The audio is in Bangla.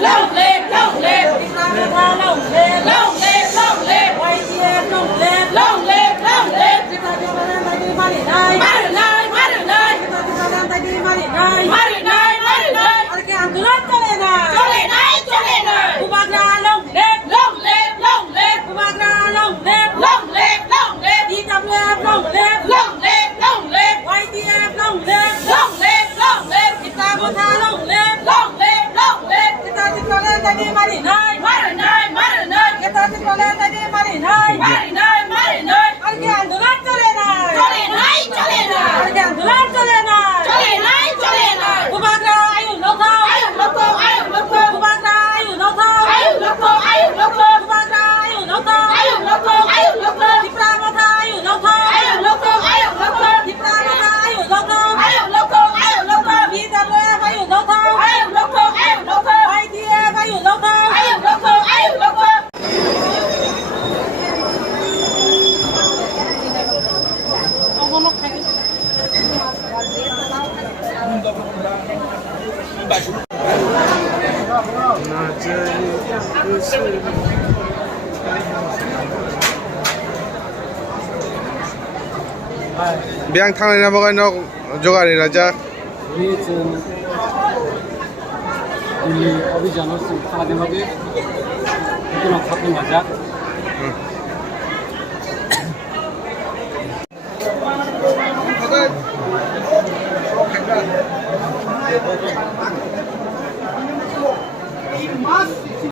Long live, long live. Long live, long live, long live. YTF, long live, long live, long live. Marinai, Marinai. Marinai, Marinai. আজকে আন্দোলন চলে না চলে নাই, চলে নাই। কুবাগরা long live, Long live, long live. কুবাগরা long live, Long live, long live. DWF long live, Long live, long live. YTF long live, Long live, long live. চিত্রাবথা long live, Long live, long live. চিত্রাদি প্রলে দাদি মারি নাই Marinai, Marinai. চিত্রাদি প্রলে দাদি মারি নাই Marinai, Marinai. আজকে আন্দোলন চলে না চলে নাই, চলে নাই। আজকে আন্দোলন চলে না চলে নাই, চলে নাই। কুবাগরা আয়ু নথা Ayuh loko, ayuh loko. কুবাগরা আয়ু নথা Ayuh loko, ayuh loko. কুবাগরা আয়ু নথা Ayuh loko, ayuh loko. চিত্রাবথা আয়ু নথা Ayuh loko, ayuh loko. চিত্রাবথা আয়ু নথা Ayuh loko, ayuh loko. DWF আয়ু নথা Ayuh loko, ayuh loko. YTF আয়ু নথা Ayuh loko, ayuh loko. Biang thang na ba no jogari raja হয়েছেন দিল্লি অভিযান সারাদিন হবে ঘটনা থাকুন বাজার